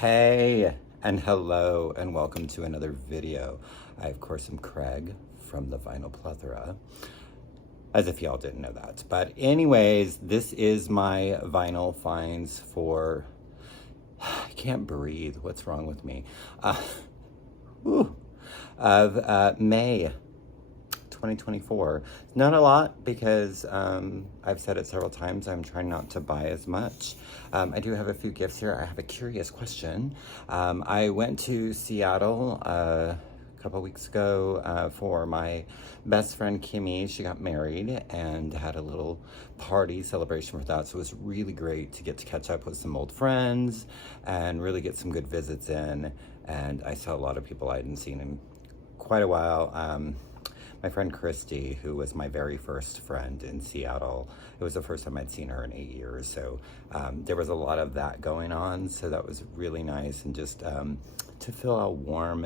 Hey, and hello, and welcome to another video. I, of course, am Craig from the Vinyl Plethora, as if y'all didn't know that. But anyways, this is my vinyl finds for, I can't breathe, what's wrong with me? Whew, of May 2024. Not a lot because I've said it several times, I'm trying not to buy as much. I do have a few gifts here. I have a curious question. I went to Seattle a couple weeks ago for my best friend Kimmy. She got married and had a little party celebration for that. So it was really great to get to catch up with some old friends and really get some good visits in. And I saw a lot of people I hadn't seen in quite a while. My friend Christy, who was my very first friend in Seattle, it was the first time I'd seen her in 8 years. So there was a lot of that going on. So that was really nice. And just to feel all warm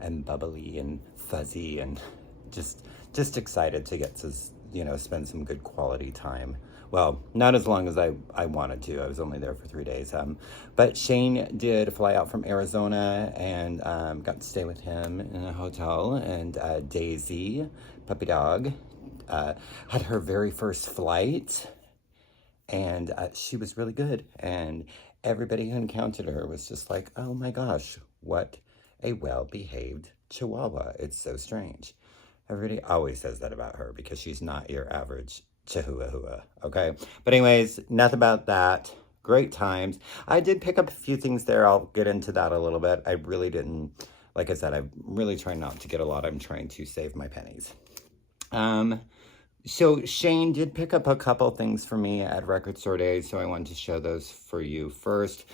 and bubbly and fuzzy and just excited to get to, spend some good quality time. Well, not as long as I wanted to. I was only there for 3 days. But Shane did fly out from Arizona and got to stay with him in a hotel. And Daisy, puppy dog, had her very first flight. And she was really good. And everybody who encountered her was just like, oh my gosh, what a well-behaved Chihuahua. It's so strange. Everybody always says that about her because she's not your average Chihuahua, okay? But anyways, enough about that. Great times. I did pick up a few things there. I'll get into that a little bit. I really didn't, like I said, I'm really trying not to get a lot. I'm trying to save my pennies. So Shane did pick up a couple things for me at Record Store Day, so I wanted to show those for you first.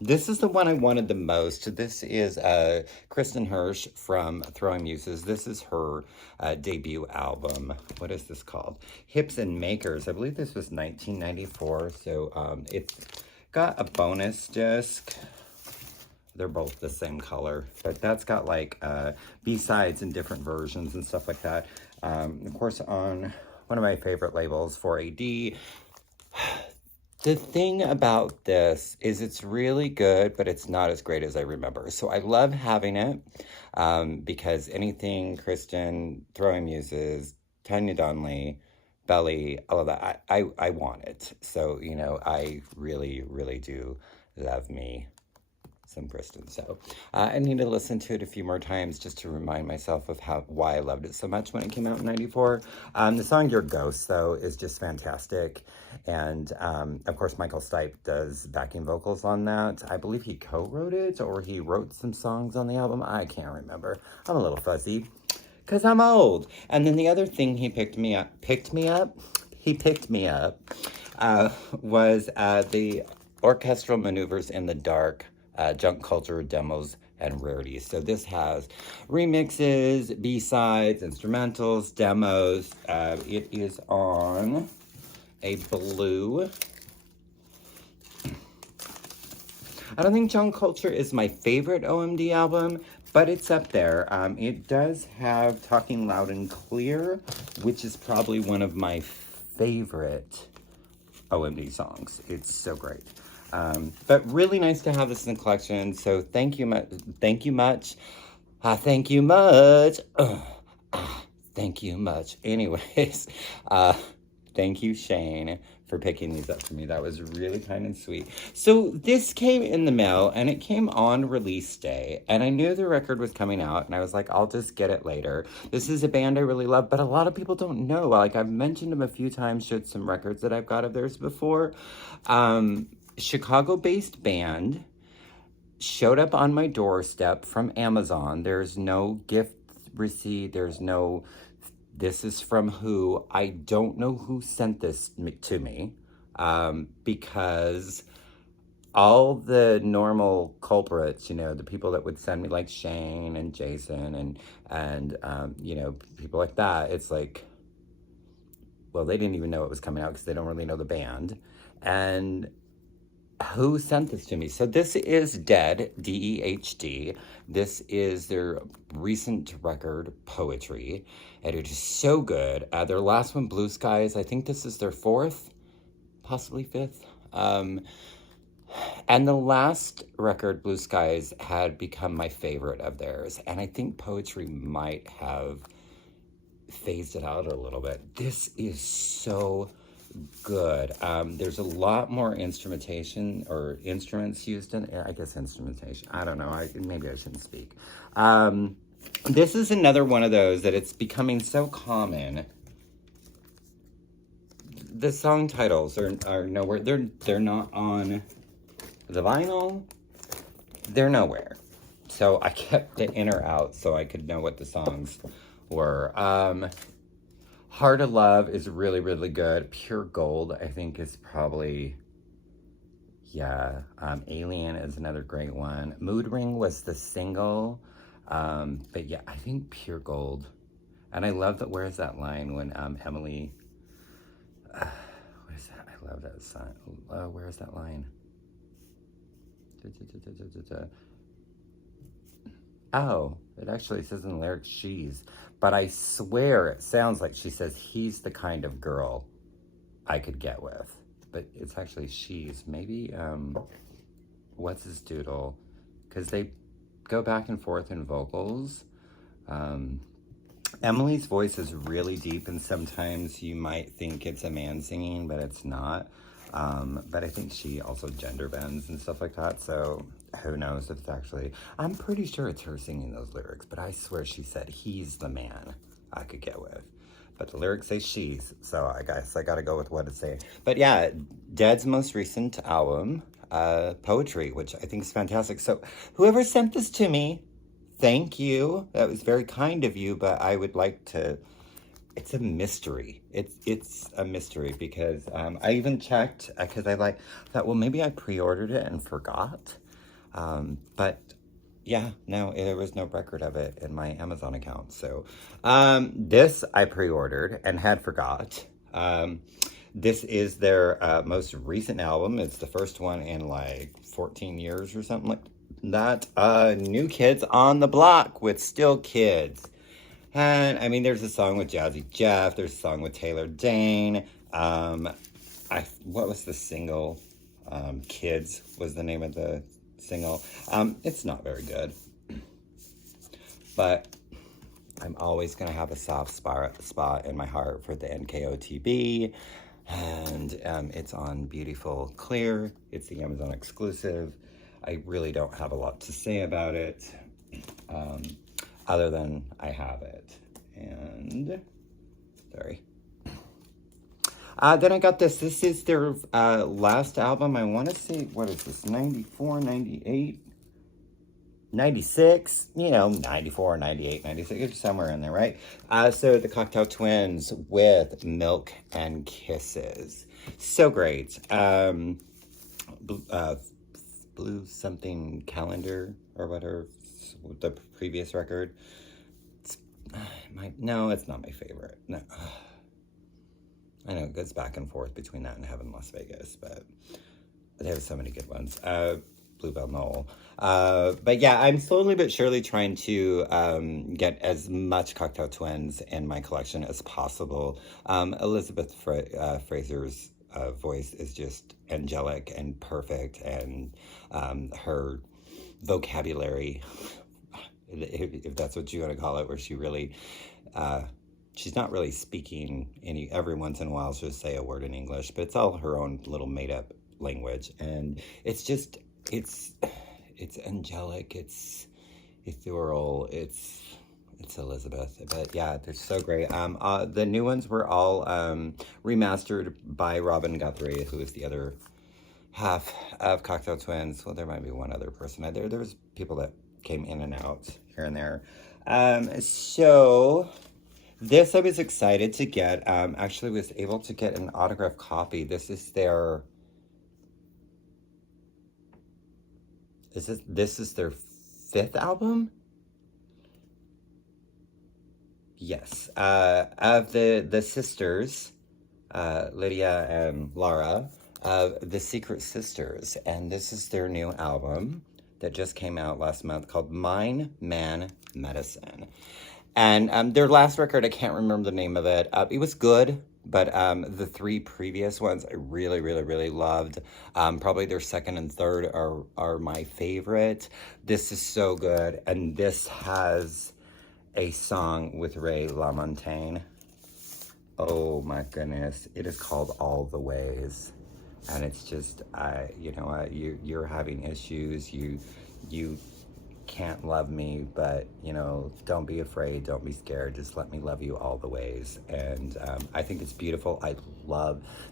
This is the one I wanted the most. This is Kristen Hirsch from Throwing Muses. This is her debut album. What is this called? Hips and Makers. I believe this was 1994, so it's got a bonus disc. They're both the same color, but that's got like B-sides and different versions and stuff like that. Of course, on one of my favorite labels, 4AD. The thing about this is it's really good, but it's not as great as I remember. So I love having it because anything Kristen, Throwing Muses, Tanya Donley, Belly, all of that, I want it. So, I really, really do love me some Kristen. So I need to listen to it a few more times just to remind myself of why I loved it so much when it came out in 94. The song Your Ghost, though, is just fantastic. And of course, Michael Stipe does backing vocals on that. I believe he co-wrote it or he wrote some songs on the album. I can't remember. I'm a little fuzzy because I'm old. And then the other thing he picked me up was the Orchestral Maneuvers in the Dark Junk Culture Demos and Rarities. So this has remixes, B-sides, instrumentals, demos. It is on a blue. I don't think Junk Culture is my favorite OMD album, but it's up there. It does have Talking Loud and Clear, which is probably one of my favorite OMD songs. It's so great. But really nice to have this in the collection. So thank you much. Thank you much. Thank you much. Thank you much. Anyways, thank you, Shane, for picking these up for me. That was really kind and sweet. So this came in the mail, and it came on release day, and I knew the record was coming out, and I was like, I'll just get it later. This is a band I really love, but a lot of people don't know. Like, I've mentioned them a few times, showed some records that I've got of theirs before. Chicago-based band, showed up on my doorstep from Amazon. There's no gift receipt. There's no, this is from who. I don't know who sent this to me because all the normal culprits, the people that would send me, like Shane and Jason and people like that, it's like, well, they didn't even know it was coming out because they don't really know the band. And who sent this to me? So this is Dead, D-E-H-D. This is their recent record, Poetry, and it is so good. Their last one, Blue Skies, I think this is their fourth, possibly fifth. And the last record, Blue Skies, had become my favorite of theirs. And I think Poetry might have phased it out a little bit. This is so good. There's a lot more instrumentation or instruments used in it. I guess instrumentation. I don't know. Maybe I shouldn't speak. This is another one of those that it's becoming so common. The song titles are nowhere. They're not on the vinyl. They're nowhere. So I kept the in or out so I could know what the songs were. Heart of Love is really, really good. Pure Gold, I think, is probably, yeah. Alien is another great one. Mood Ring was the single. But yeah, I think Pure Gold. And I love that, where's that line when Emily, what is that? I love that song. Where's that line? Oh, it actually says in the lyrics, she's. But I swear it sounds like she says, he's the kind of girl I could get with. But it's actually she's. Maybe, what's his doodle? Because they go back and forth in vocals. Emily's voice is really deep, and sometimes you might think it's a man singing, but it's not. But I think she also gender bends and stuff like that, so who knows if it's actually... I'm pretty sure it's her singing those lyrics, but I swear she said, he's the man I could get with. But the lyrics say she's, so I guess I gotta go with what it's saying. But yeah, Dead's most recent album, Poetry, which I think is fantastic. So whoever sent this to me, thank you. That was very kind of you, but I would like to... It's a mystery. It's a mystery because I even checked because I thought, well, maybe I pre-ordered it and forgot. But yeah, no, there was no record of it in my Amazon account. So this I pre-ordered and had forgot. This is their most recent album. It's the first one in like 14 years or something like that. New Kids on the Block with Still Kids. And, I mean, there's a song with Jazzy Jeff. There's a song with Taylor Dane. What was the single? Kids was the name of the single. It's not very good. But I'm always going to have a soft spot in my heart for the NKOTB. And it's on Beautiful Clear. It's the Amazon exclusive. I really don't have a lot to say about it. Other than I have it. And, sorry. Then I got this. This is their last album. I want to say, what is this, 94, 98, 96? You know, 94, 98, 96. It's somewhere in there, right? So the Cocktail Twins with Milk and Kisses. So great. Blue something calendar or whatever. The previous record. No, it's not my favorite. No. I know it goes back and forth between that and Heaven Las Vegas, but they have so many good ones. Bluebell Knoll. But yeah, I'm slowly but surely trying to get as much Cocktail Twins in my collection as possible. Elizabeth Fraser's voice is just angelic and perfect, and her vocabulary, if that's what you want to call it, where she really, she's not really speaking every once in a while she'll say a word in English, but it's all her own little made-up language, and it's just, it's angelic, it's ethereal, it's Elizabeth. But yeah, they're so great. The new ones were all remastered by Robin Guthrie, who is the other half of Cocktail Twins. Well, there might be one other person. There was people that came in and out here and there. So this I was excited to get. Actually was able to get an autographed copy. This is their... This is their 5th album? Yes. Of the sisters, Lydia and Laura, of the Secret Sisters. And this is their new album that just came out last month called Mind, Man, Medicine. And their last record, I can't remember the name of it. It was good, but the three previous ones I really, really, really loved. Probably their second and third are my favorite. This is so good, and this has a song with Ray LaMontagne. Oh my goodness, it is called All the Ways. And it's just, you know what, you're having issues, you can't love me, but you know, don't be afraid, don't be scared, just let me love you all the ways. And I think it's beautiful.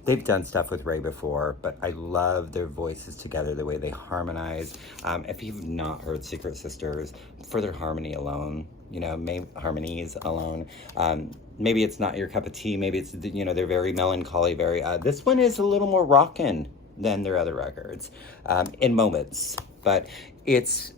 They've done stuff with Ray before, but I love their voices together, the way they harmonize. If you've not heard Secret Sisters, for their harmony alone, you know, harmonies alone, maybe it's not your cup of tea, maybe it's, you know, they're very melancholy, very, this one is a little more rockin' than their other records, in moments, but it's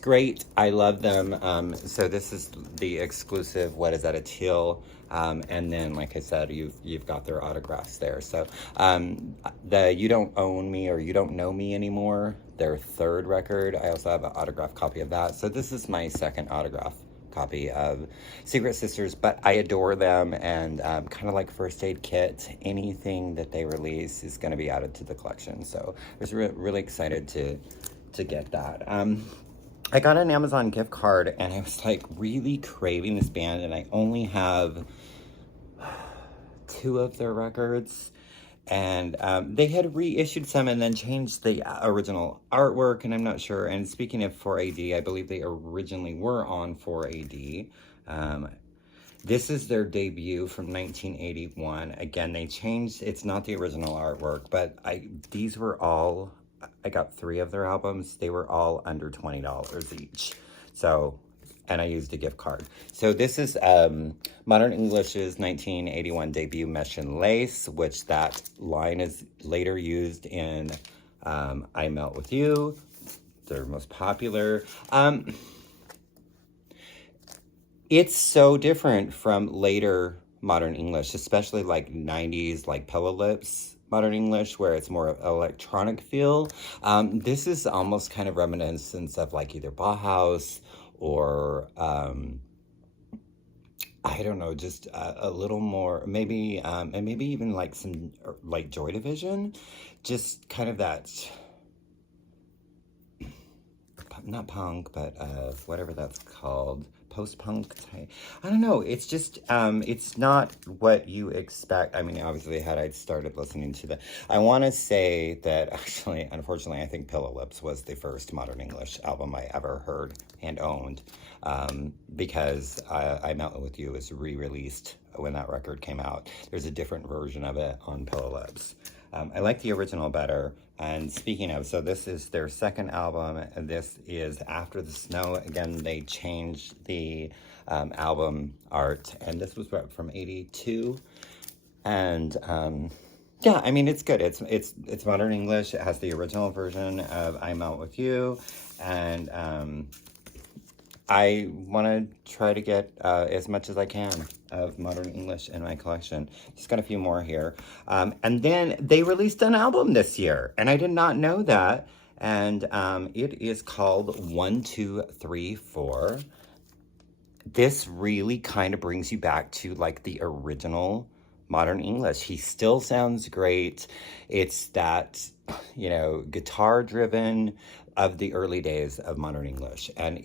great. I love them. So this is the exclusive, what is that, a teal, and then like I said, you've got their autographs there. So the You Don't Own Me or You Don't Know Me Anymore, their third record, I also have an autographed copy of that. So this is my second autograph copy of Secret Sisters, but I adore them, and kind of like First Aid Kit, anything that they release is going to be added to the collection. So I was really excited to get that. I got an Amazon gift card, and I was like really craving this band, and I only have 2 of their records, and they had reissued some and then changed the original artwork, and I'm not sure. And speaking of 4AD, I believe they originally were on 4AD. This is their debut from 1981. Again, they changed, it's not the original artwork, but these were all, I got 3 of their albums. They were all under $20 each. So, and I used a gift card. So this is Modern English's 1981 debut, Mesh and Lace, which that line is later used in I Melt With You, their most popular. It's so different from later Modern English, especially like 90s, like Pillow Lips Modern English, where it's more electronic feel. This is almost kind of reminiscent of like either Bauhaus or I don't know, just a little more, maybe, and maybe even like some like Joy Division, just kind of that, not punk, but whatever that's called, post-punk type. I don't know, it's just, it's not what you expect. I mean, obviously, had I started listening to the, I want to say that actually, unfortunately, I think Pillow Lips was the first Modern English album I ever heard and owned, because I Melt With You was re-released when that record came out. There's a different version of it on Pillow Lips. I like the original better. And speaking of, so this is their second album. This is After the Snow. Again, they changed the album art, and this was from '82. And yeah, I mean, it's good. It's Modern English. It has the original version of I Melt With You, and I want to try to get as much as I can of Modern English in my collection. Just got a few more here. And then they released an album this year, and I did not know that. And it is called 1, 2, 3, 4. This really kind of brings you back to like the original Modern English. He still sounds great. It's that, you know, guitar driven of the early days of Modern English. And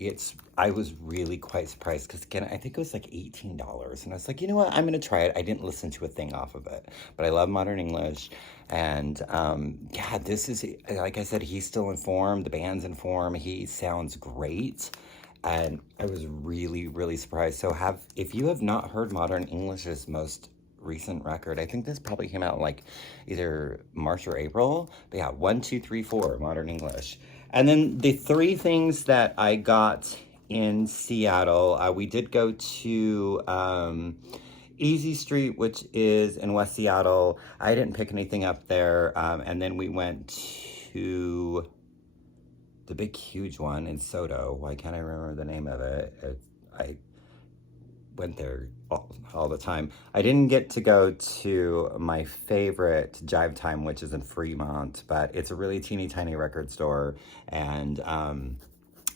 I was really quite surprised because, again, I think it was like $18. And I was like, you know what, I'm going to try it. I didn't listen to a thing off of it, but I love Modern English. And yeah, this is, like I said, he's still in form. The band's in form. He sounds great. And I was really, really surprised. So if you have not heard Modern English's most recent record, I think this probably came out like either March or April. But yeah, 1, 2, 3, 4, Modern English. And then the 3 things that I got in Seattle, we did go to Easy Street, which is in West Seattle. I didn't pick anything up there. And then we went to the big, huge one in Soto. Why can't I remember the name of it? I went there all the time. I didn't get to go to my favorite Jive Time, which is in Fremont, but it's a really teeny tiny record store, and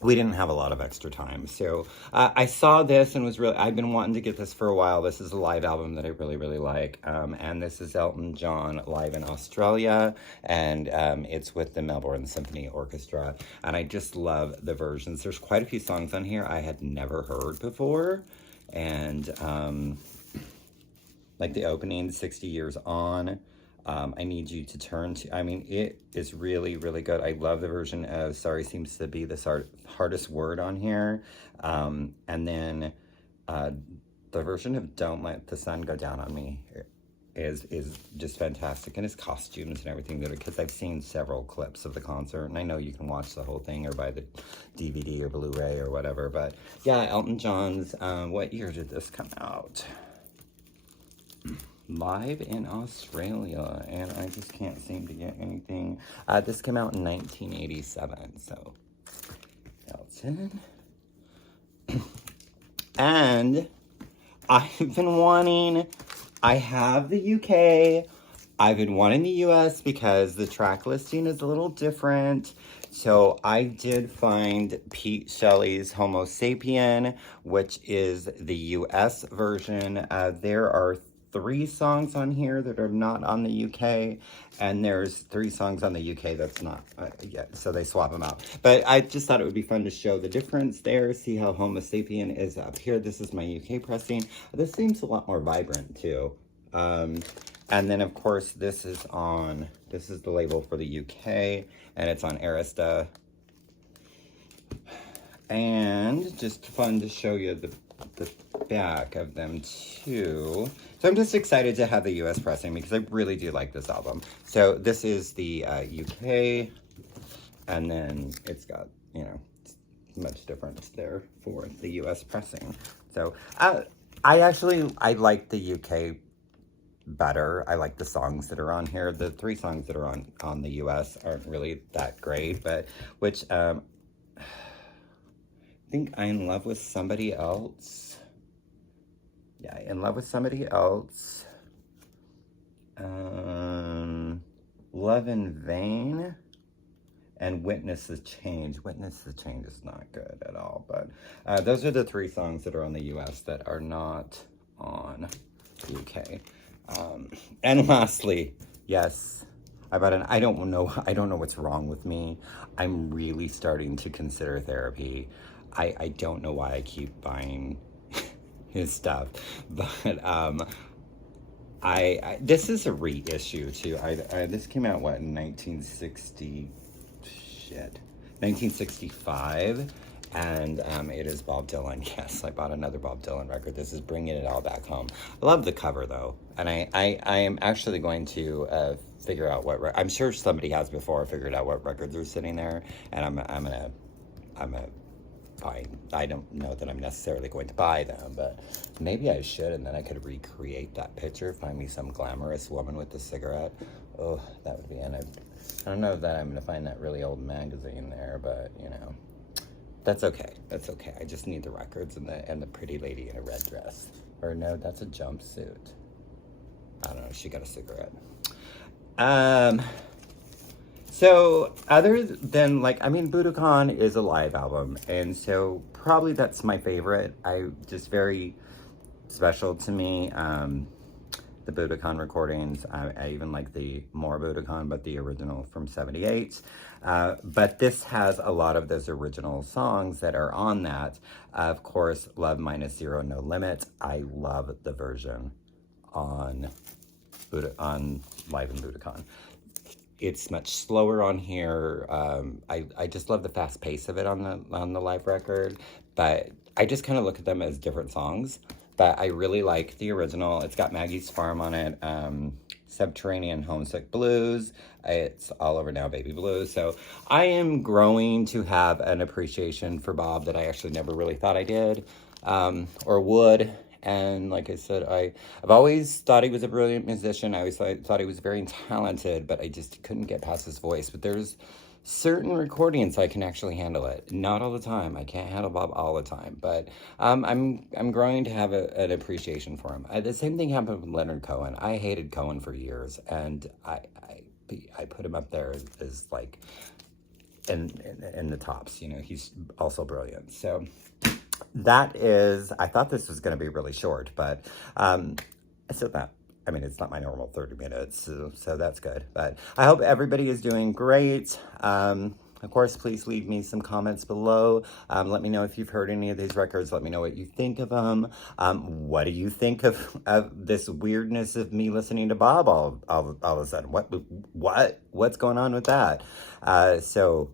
we didn't have a lot of extra time. So I saw this and was really, I've been wanting to get this for a while. This is a live album that I really, really like. And this is Elton John live in Australia. And it's with the Melbourne Symphony Orchestra. And I just love the versions. There's quite a few songs on here I had never heard before. And like the opening, 60 Years On. I Need You to Turn To. I mean, it is really, really good. I love the version of Sorry Seems to Be the hardest word on here. And then the version of Don't Let the Sun Go Down on Me is just fantastic. And his costumes and everything, because I've seen several clips of the concert. And I know you can watch the whole thing or buy the DVD or Blu-ray or whatever. But yeah, Elton John's, what year did this come out? Live in Australia, and I just can't seem to get anything. This came out in 1987, so Elton. And I've been wanting, I have the UK, I've been wanting the US because the track listing is a little different. So I did find Pete Shelley's Homo Sapien, which is the US version. There are 3 songs on here that are not on the UK, and there's 3 songs on the UK that's not yet, so they swap them out. But I just thought it would be fun to show the difference there, see how Homo Sapien is up here. This is my UK pressing. This seems a lot more vibrant too. And then of course this is the label for the UK, and it's on Arista. And just fun to show you the back of them too. So I'm just excited to have the US pressing because I really do like this album. So this is the UK, and then it's got, you know, much difference there for the US pressing. So I like the UK better. I like the songs that are on here. The 3 songs that are on the US aren't really that great, but which I think I'm in love with somebody else. Yeah, In Love with Somebody Else. Love in Vain. And Witness the Change. Witness the Change is not good at all. But those are the 3 songs that are on the US that are not on the UK. And lastly, yes, I don't know what's wrong with me. I'm really starting to consider therapy. I don't know why I keep buying his stuff, but this is a reissue too. This came out what, in 1965, and it is Bob Dylan. Yes, I bought another Bob Dylan record. This is Bringing It All Back Home. I love the cover though, and I am actually going to figure out what I'm sure somebody has before figured out what records are sitting there, and I'm gonna buy. I don't know that I'm necessarily going to buy them, but maybe I should, and then I could recreate that picture, find me some glamorous woman with a cigarette. Oh, that would be, and I don't know that I'm going to find that really old magazine there, but, you know, that's okay. That's okay. I just need the records and the pretty lady in a red dress. Or no, that's a jumpsuit. I don't know, she got a cigarette. So other than, like, I mean, Budokan is a live album, and so probably that's my favorite. Just very special to me. The Budokan recordings, I even like the more Budokan, but the original from 78. But this has a lot of those original songs that are on that. Of course, Love Minus Zero, No Limit. I love the version on Live in Budokan. It's much slower on here. I just love the fast pace of it on the live record, but I just kind of look at them as different songs. But I really like the original. It's got Maggie's Farm on it, Subterranean Homesick Blues. It's All Over Now, Baby Blues. So I am growing to have an appreciation for Bob that I actually never really thought I did or would. And like I said, I've always thought he was a brilliant musician. I always thought he was very talented, but I just couldn't get past his voice. But there's certain recordings I can actually handle it. Not all the time. I can't handle Bob all the time. But I'm growing to have an appreciation for him. The same thing happened with Leonard Cohen. I hated Cohen for years, and I put him up there as like in the tops. You know, he's also brilliant. So that is, I thought this was going to be really short, but it's not. I mean, it's not my normal 30 minutes, so that's good. But I hope everybody is doing great. Of course, please leave me some comments below. Let me know if you've heard any of these records. Let me know what you think of them. What do you think of this weirdness of me listening to Bob all of a sudden? What's going on with that? So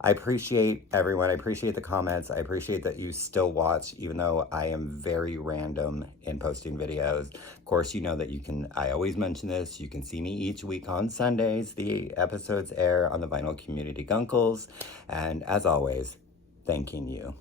I appreciate everyone. I appreciate the comments. I appreciate that you still watch, even though I am very random in posting videos. Of course, you know that you can, I always mention this, you can see me each week on Sundays. The episodes air on the Vinyl Community Gunkles. And as always, thanking you.